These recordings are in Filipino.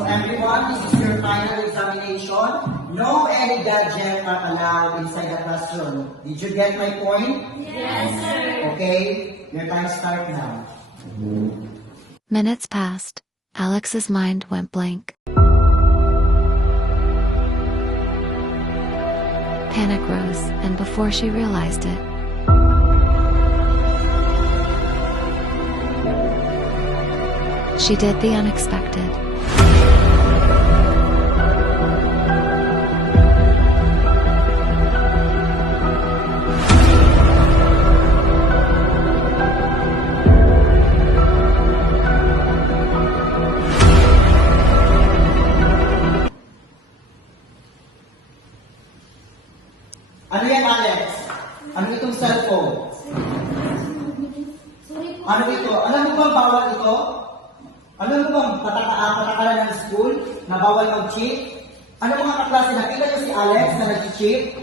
So everyone, this is your final examination. No any gadget are allowed inside the classroom. Did you get my point? Yes, sir. Okay, your time start now. Minutes passed. Alex's mind went blank. Panic rose, and before she realized it, she did the unexpected. Ano yan, Alex? Ano itong cellphone? Ano ito? Alam mo bang bawal ito? Alam mo bang patakaran ng school na bawal mag-cheat? Ano mga kaklase, nakita niyo si Alex na nag-cheat?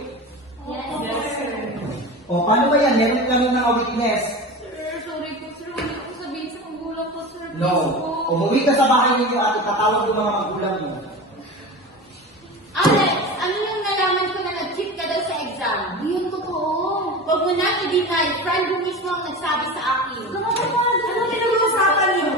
Yes, sir. O, paano ba yan? Meron kami ng witness. Sir, sorry po, sir. Hindi ko sabihin sa magulang ko, sir. No. Umuwi ka sa bahay ninyo at itatawag yung mga magulang mo. Alex, ano yung nalaman ko na nag-cheat ka daw sa exam? Hindi yung totoo. Huwag mo na i-deny. Friend mo mismo ang nagsabi sa akin. Ano pinag-uusapan niyo?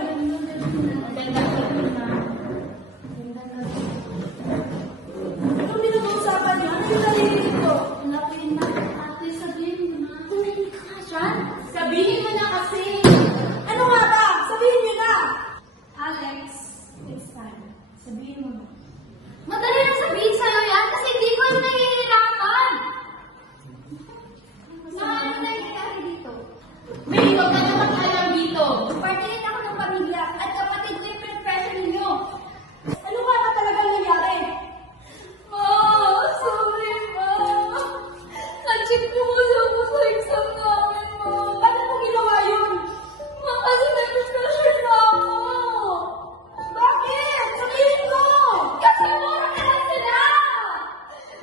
Ano pinag-uusapan niyo? Ano yung narinig ko? Wala ko yun na. Ate, sabihin mo na. Tumahimik ka nga dyan. Sabihin mo na kasi. Ano nga ba? Sabihin niyo na! Alex, it's time. Sabihin mo na. Madali na sabihin sa'yo yan kasi hindi ko yung nahihirapan. Ano nangyayari dito? May huwag ka na mag-alam dito. Parte rin ako ng pamilya at kapatid ko yung pressure ninyo. Ano nga ba talagang nangyari? Ma, sorry, ma. Na-cheat ko wala ko sa exam namin, ma. Paano mo ginawa yun? Ma, kasi nag-pressure na ako. Bakit? Sabihin mo! Kasi mura na lang sila!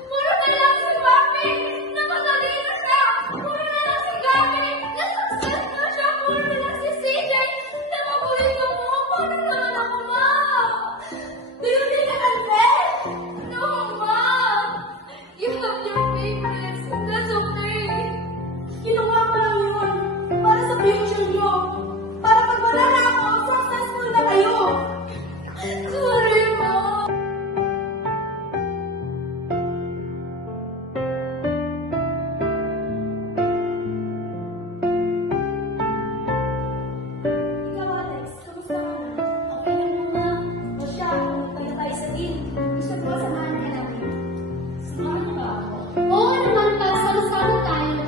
Mura na lang si Papi! Nakatalino siya! Mura na lang si Gabi! Na-success na siya! Mura na lang si CJ! Nakabuli ko mo! Paano naman ako, ma? Do you think I'm unfair? No, ma! You have your favorites. That's okay. Ginawa ko lang yun para sa future nyo. Para pag wala na ako, successful na kayo. Sorry, ma. Ikaw, Alex, kamusta ka na? Okay lang mo na. O siya, kaya tayo sa deal. Gusto ko samahan ka namin. Samahan ba ako? Oo naman, para sama-sama tayo.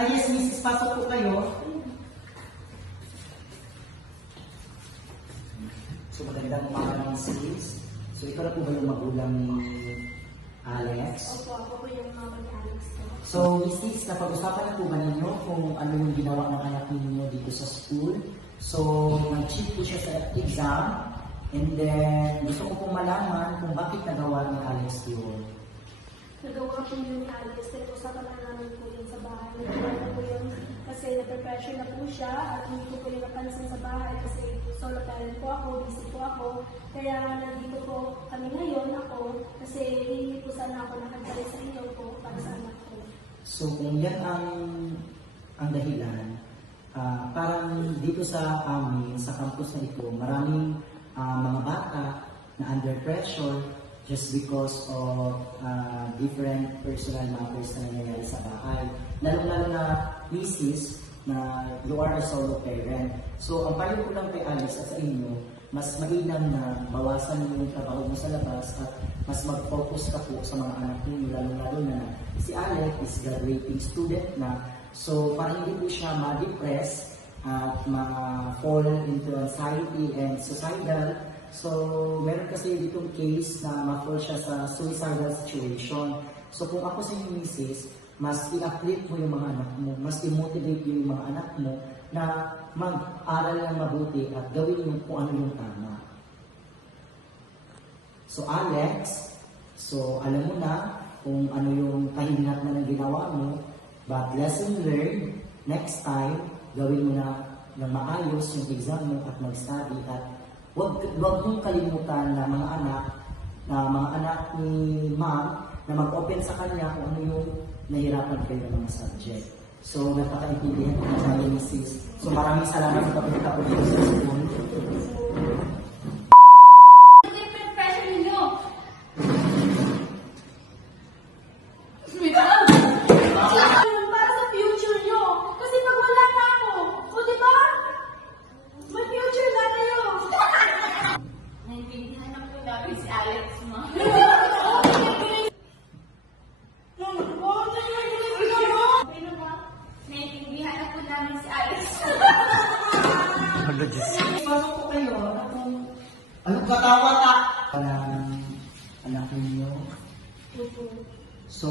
Ah, yes, Mrs. Pasok po kayo. So, magandang umaga ng sis. So, ikaw na po ba yung magulang ni Alex? Opo, ako po yung mama ni Alex. So, Mrs., napag-usapan na po ba ninyo kung ano yung ginawa ng anak ninyo dito sa school? So, nag-cheat po siya sa exam. And then, gusto ko pong malaman kung bakit nagawa ni Alex yun. Nagawa po yun ni Alex. Nag-usapan na namin po yun sa bahay. Nagawa na po yun kasi nape-pressure na po siya at hindi ko po yung napansin sa bahay kasi solo parent po ako, busy po ako. Kaya nandito po kami ngayon ako kasi hindi po sana ako nakagdali sa inyo po para sa anak ko. So, kung yan ang dahilan, parang dito sa amin, sa campus na ito, maraming mga bata na under pressure just because of different personal matters na nangyayari sa bahay. Lalo-lalo na misis na you are a solo parent. So, ang payo ko lang kay Alice at sa inyo, mas mainam na bawasan mo yung trabaho mo sa labas at mas mag-focus ka po sa mga anak ninyo, lalo-lalo na si Alex is graduating student na. So, para hindi po siya ma-depress at ma-fall into anxiety and suicidal. So, meron kasi ditong case na ma-fall siya sa suicidal situation. So, kung ako sa inyo, misis, mas i-uplift mo yung mga anak mo, mas i-motivate yung mga anak mo na mag-aral ng mabuti at gawin yung kung ano yung tama. So, Alex, so alam mo na kung ano yung kahinat na ng ginawa mo. But lesson learned, next time, gawin mo na ng maayos yung exam mo at mag-study at wag mong kalimutan na mga anak ni ma'am na mag-open sa kanya kung ano yung nahirapan kayo ng mga subject. So, napaka-intindihan ko sa Mrs. So, maraming salamat sa pagpunta po dito sa school. Different pressure ninyo. Para sa future nyo. Kasi pag wala na ako, o diba? May future na kayo. Naintindihan na po namin si Alex, ma. Okay na ba? Naintindihan na po namin si Alex. Pasok po kayo. Anong katawa ka? Parang anak ninyo. So,